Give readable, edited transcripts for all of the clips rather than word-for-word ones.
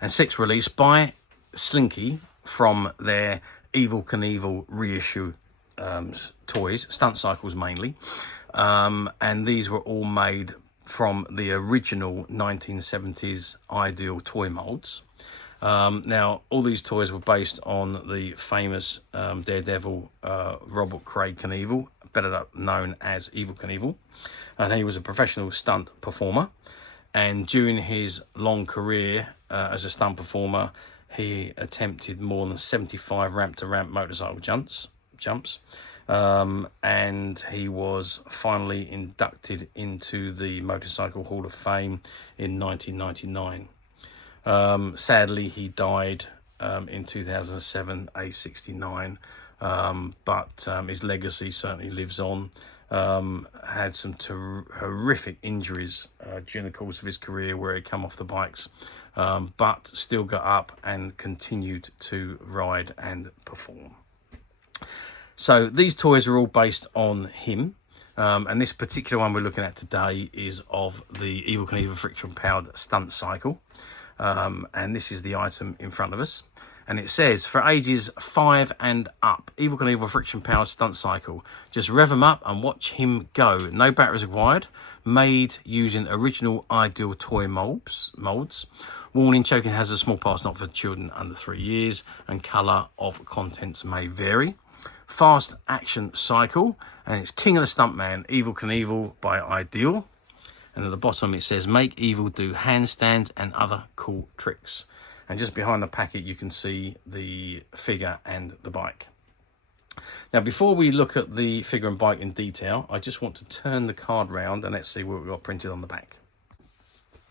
and 6 released by Slinky from their Evel Knievel reissue toys, stunt cycles mainly. And these were all made from the original 1970s Ideal toy molds. Now, all these toys were based on the famous Daredevil Robert Craig Knievel, better known as Evel Knievel. And he was a professional stunt performer. And during his long career as a stunt performer, he attempted more than 75 ramp-to-ramp motorcycle jumps. And he was finally inducted into the Motorcycle Hall of Fame in 1999. Sadly, he died in 2007, age 69, but his legacy certainly lives on. Had some horrific injuries during the course of his career where he come off the bikes, but still got up and continued to ride and perform. So these toys are all based on him. And this particular one we're looking at today is of the Evel Knievel Friction Powered Stunt Cycle. And this is the item in front of us. And it says, for ages 5 and up, Evel Knievel Friction Powered Stunt Cycle. Just rev him up and watch him go. No batteries required. Made using original Ideal toy molds. Warning, choking has a small parts not for children under 3 years. And colour of contents may vary. Fast action cycle, and it's King of the Stuntman, Evel Knievel by Ideal. And at the bottom it says, make Evel do handstands and other cool tricks. And just behind the packet you can see the figure and the bike. Now, before we look at the figure and bike in detail, I just want to turn the card round and let's see what we've got printed on the back.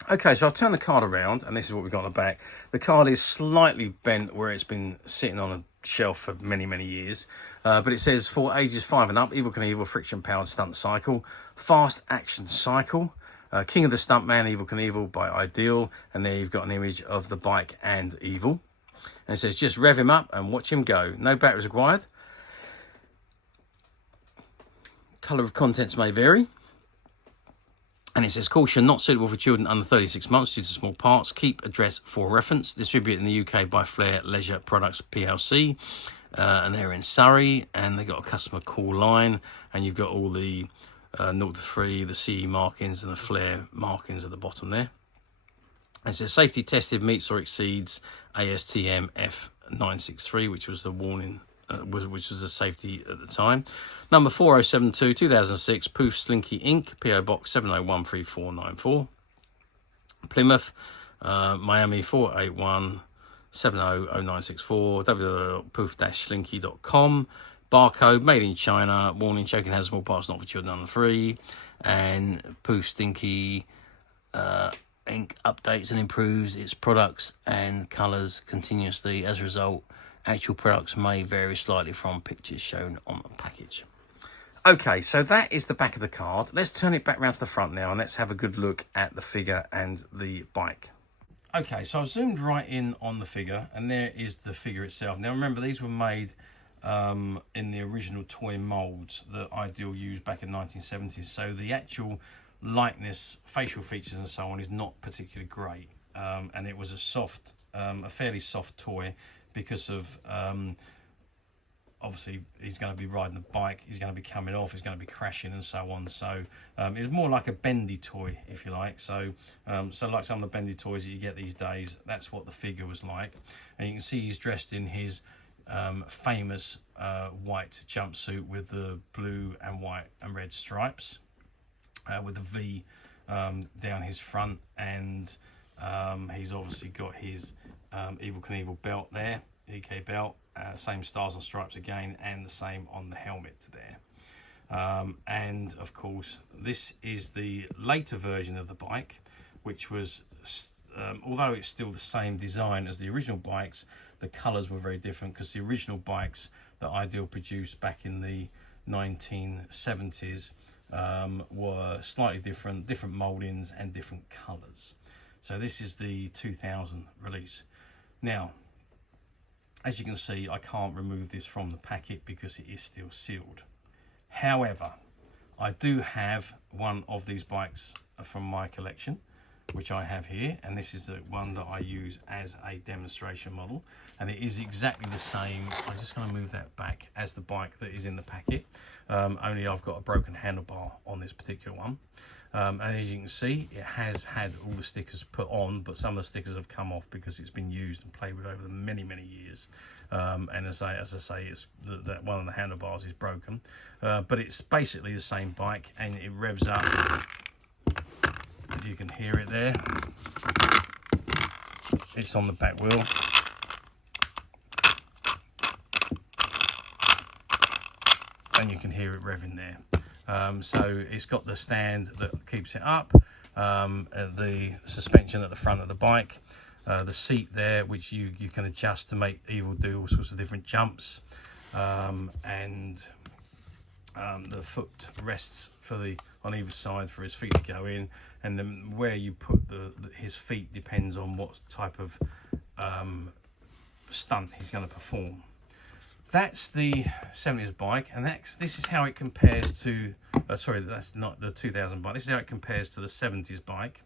Okay, so I've turned the card around and this is what we've got on the back. The card is slightly bent where it's been sitting on a shelf for many years, but it says, for ages 5 and up, Evel Knievel Friction Powered Stunt Cycle, Fast Action Cycle, King of the Stuntman, Evel Knievel by Ideal. And there you've got an image of the bike and Evel, and it says, just rev him up and watch him go. No batteries required. Colour of contents may vary. And it says, caution, not suitable for children under 36 months due to small parts. Keep address for reference. Distributed in the UK by Flair Leisure Products PLC. And they're in Surrey. And they've got a customer call line. And you've got all the 0 to 3, the CE markings and the Flair markings at the bottom there. And it says, safety tested meets or exceeds ASTM F963, which was the warning. Which was a safety at the time. Number 4072 2006, Poof Slinky Inc, PO Box 7013494, Plymouth, Miami 481 700964, www.poof-slinky.com. Barcode, made in China. Warning, choking has small parts not for children under 3. And Poof Slinky Inc updates and improves its products and colours continuously. As a result, actual products may vary slightly from pictures shown on the package. Okay, so that is the back of the card. Let's turn it back round to the front now and let's have a good look at the figure and the bike. Okay, so I've zoomed right in on the figure and there is the figure itself. Now remember, these were made in the original toy molds that Ideal used back in 1970s. So the actual likeness, facial features and so on is not particularly great. And it was a fairly soft toy, because of obviously he's going to be riding the bike, he's going to be coming off, he's going to be crashing and so on. So it was more like a bendy toy, if you like. So like some of the bendy toys that you get these days, that's what the figure was like. And you can see he's dressed in his famous white jumpsuit with the blue and white and red stripes, with a V down his front, and he's obviously got his Evel Knievel belt there, EK belt, same stars and stripes again, and the same on the helmet there. And of course, this is the later version of the bike, which was, although it's still the same design as the original bikes, the colours were very different, because the original bikes that Ideal produced back in the 1970s were slightly different mouldings and different colours. So this is the 2000 release. Now, as you can see, I can't remove this from the packet because it is still sealed. However, I do have one of these bikes from my collection, which I have here, and this is the one that I use as a demonstration model, and it is exactly the same. I'm just going to move that back as the bike that is in the packet, only I've got a broken handlebar on this particular one. And as you can see, it has had all the stickers put on, but some of the stickers have come off because it's been used and played with over the many years. And as I say, it's that one of the handlebars is broken, but it's basically the same bike, and it revs up. If you can hear it there, it's on the back wheel. And you can hear it revving there. So it's got the stand that keeps it up, the suspension at the front of the bike, the seat there, which you can adjust to make Evel do all sorts of different jumps, and the foot rests on either side for his feet to go in, and then where you put his feet depends on what type of stunt he's going to perform. That's the 70s bike, and this is how it compares to sorry, that's not the 2000 bike. This is how it compares to the 70s bike,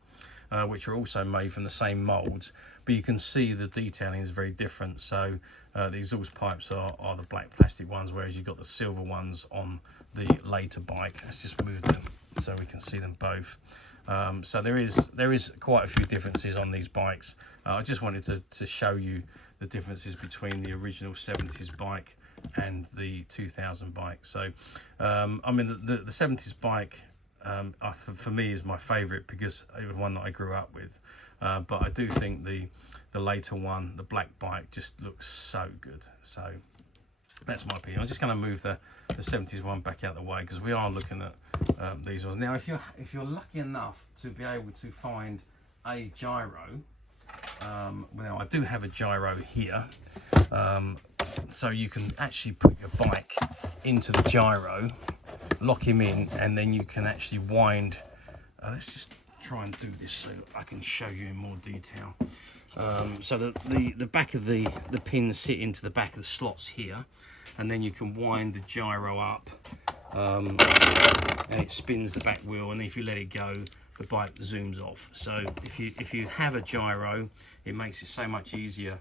which are also made from the same molds, but you can see the detailing is very different. So the exhaust pipes are the black plastic ones, whereas you've got the silver ones on the later bike. Let's just move them so we can see them both. So there is quite a few differences on these bikes. I just wanted to show you the differences between the original 70s bike and the 2000 bike. So I mean, the 70s bike for me is my favorite because it was one that I grew up with, but I do think the later one, the black bike, just looks so good. So that's my opinion. I'm just going to move the 70s one back out of the way because we are looking at these ones now. If you're lucky enough to be able to find a gyro, now I do have a gyro here, so you can actually put your bike into the gyro, lock him in, and then you can actually wind. Let's just try and do this so I can show you in more detail. So the back of the pins sit into the back of the slots here, and then you can wind the gyro up, and it spins the back wheel, and if you let it go, the bike zooms off. So if you have a gyro, it makes it so much easier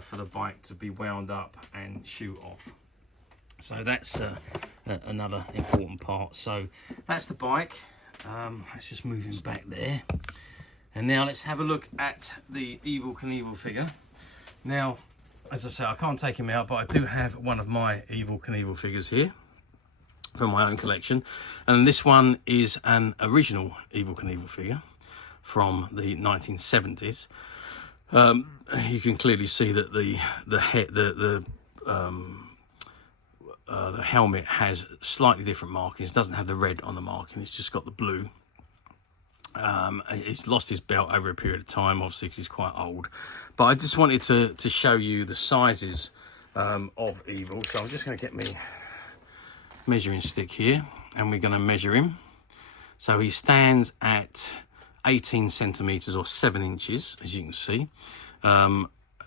for the bike to be wound up and shoot off. So that's another important part. So that's the bike. Let's just move him back there. And now let's have a look at the Evel Knievel figure. Now, as I say, I can't take him out, but I do have one of my Evel Knievel figures here from my own collection. And this one is an original Evel Knievel figure from the 1970s. You can clearly see that the helmet has slightly different markings. It doesn't have the red on the marking, it's just got the blue. He's lost his belt over a period of time, obviously, because he's quite old. But I just wanted to show you the sizes of Evel. So I'm just going to get me measuring stick here, and we're going to measure him. So he stands at 18 centimeters or 7 inches, as you can see.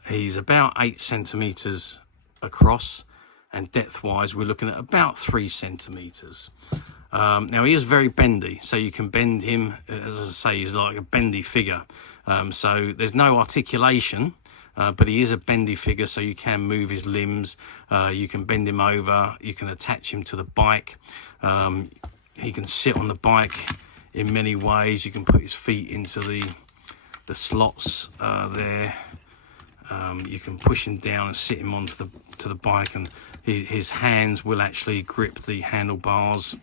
He's about 8 centimeters across, and depth wise we're looking at about 3 centimeters. Now he is very bendy, so you can bend him. As I say, he's like a bendy figure, so there's no articulation, but he is a bendy figure, so you can move his limbs, you can bend him over, you can attach him to the bike, he can sit on the bike in many ways. You can put his feet into the slots there. You can push him down and sit him onto the bike, and his hands will actually grip the handlebars.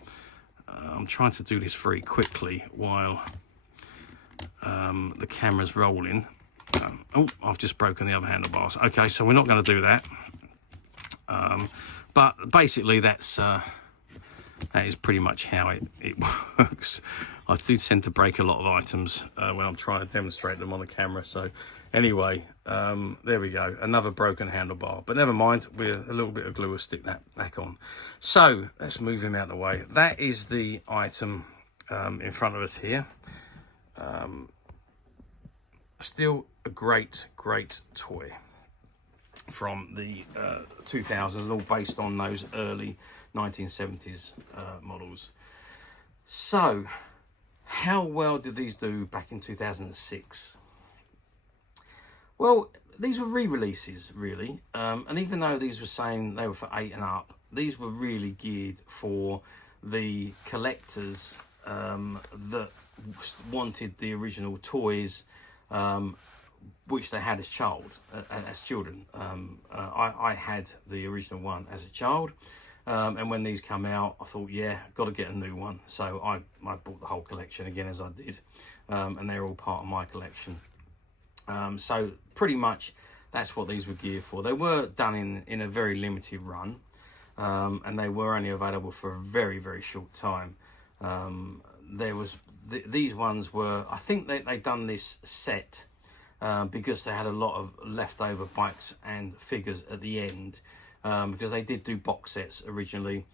I'm trying to do this very quickly while the camera's rolling. Oh, I've just broken the other handlebars. Okay, so we're not going to do that. But basically that is pretty much how it works. I do tend to break a lot of items when I'm trying to demonstrate them on the camera. So anyway, there we go, another broken handlebar, but never mind, with a little bit of glue will stick that back on. So let's move him out of the way. That is the item in front of us here. Still a great toy from the 2000s, all based on those early 1970s models. So How well did these do back in 2006? Well, these were re-releases, really. And even though these were saying they were for 8 and up, these were really geared for the collectors that wanted the original toys, which they had as children. I had the original one as a child. And when these come out, I thought, yeah, got to get a new one. So I bought the whole collection again, as I did. And they're all part of my collection. So pretty much that's what these were geared for. They were done in a very limited run. And they were only available for a very, very short time. These ones were, I think they done this set because they had a lot of leftover bikes and figures at the end. Because they did do box sets originally,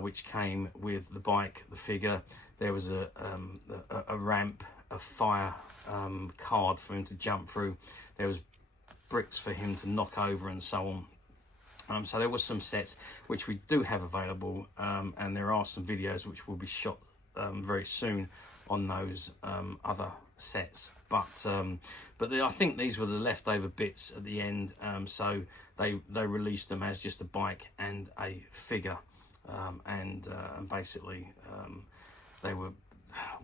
which came with the bike, the figure. There was a ramp, a fire card for him to jump through. There was bricks for him to knock over and so on. So there was some sets which we do have available, and there are some videos which will be shot very soon on those other sets. But I think these were the leftover bits at the end, so they released them as just a bike and a figure, and basically they were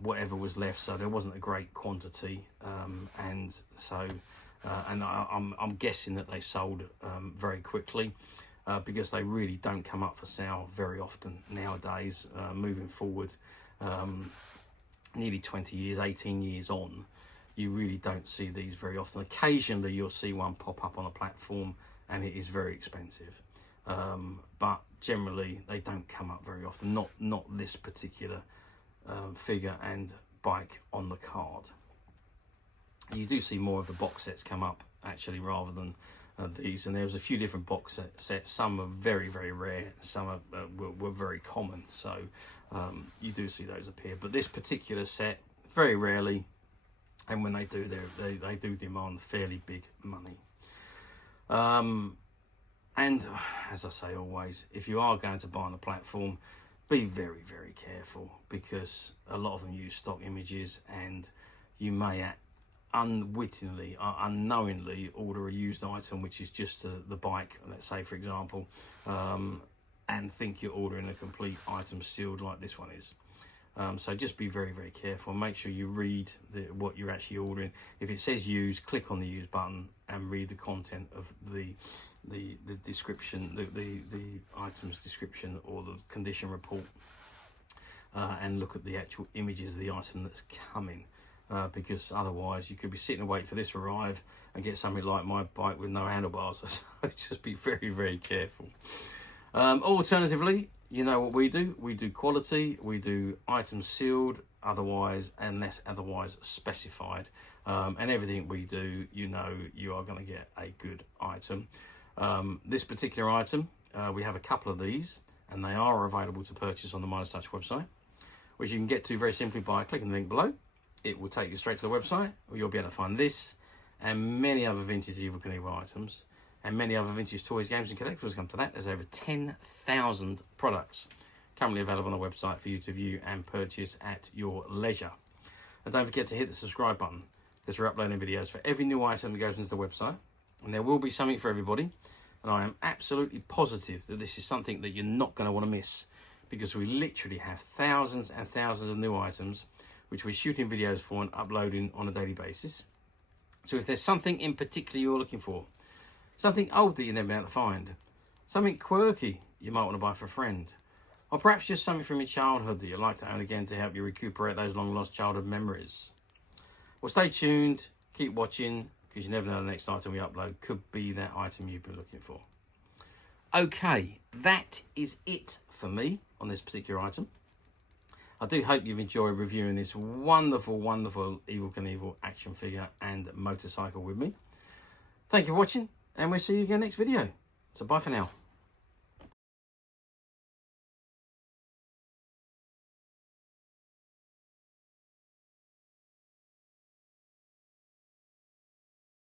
whatever was left, so there wasn't a great quantity, and so and I'm guessing that they sold very quickly, because they really don't come up for sale very often nowadays. Moving forward, nearly 20 years, 18 years on, you really don't see these very often. Occasionally you'll see one pop up on a platform and it is very expensive, but generally they don't come up very often, not this particular figure and bike on the card. You do see more of the box sets come up actually rather than these, and there's a few different box sets. Some are very, very rare, some were very common, so you do see those appear, but this particular set very rarely, and when they do, they do demand fairly big money. And as I say always, if you are going to buy on a platform, be very, very careful, because a lot of them use stock images, and you may unwittingly or unknowingly order a used item which is just the bike, let's say for example, and think you're ordering a complete item sealed like this one is. So just be very, very careful. Make sure you read what you're actually ordering. If it says used, click on the use button and read the content of the description, the item's description or the condition report, and look at the actual images of the item that's coming, because otherwise you could be sitting and wait for this to arrive and get something like my bike with no handlebars. So just be very, very careful. Alternatively, you know what we do. We do quality. We do items sealed, otherwise, unless otherwise specified. And everything we do, you know, you are going to get a good item. This particular item, we have a couple of these, and they are available to purchase on the Midas Touch website, which you can get to very simply by clicking the link below. It will take you straight to the website, where you'll be able to find this and many other vintage Evel Knievel items, and many other vintage toys, games and collectibles. Come to that. There's over 10,000 products currently available on the website for you to view and purchase at your leisure. And don't forget to hit the subscribe button, because we're uploading videos for every new item that goes into the website, and there will be something for everybody. And I am absolutely positive that this is something that you're not going to want to miss, because we literally have thousands and thousands of new items which we're shooting videos for and uploading on a daily basis. So if there's something in particular you're looking for, something old that you've never been able to find, something quirky you might want to buy for a friend, or perhaps just something from your childhood that you'd like to own again to help you recuperate those long lost childhood memories, well, stay tuned, keep watching, because you never know the next item we upload could be that item you've been looking for. Okay, that is it for me on this particular item. I do hope you've enjoyed reviewing this wonderful, wonderful Evel Knievel action figure and motorcycle with me. Thank you for watching, and we'll see you again next video. So bye for now.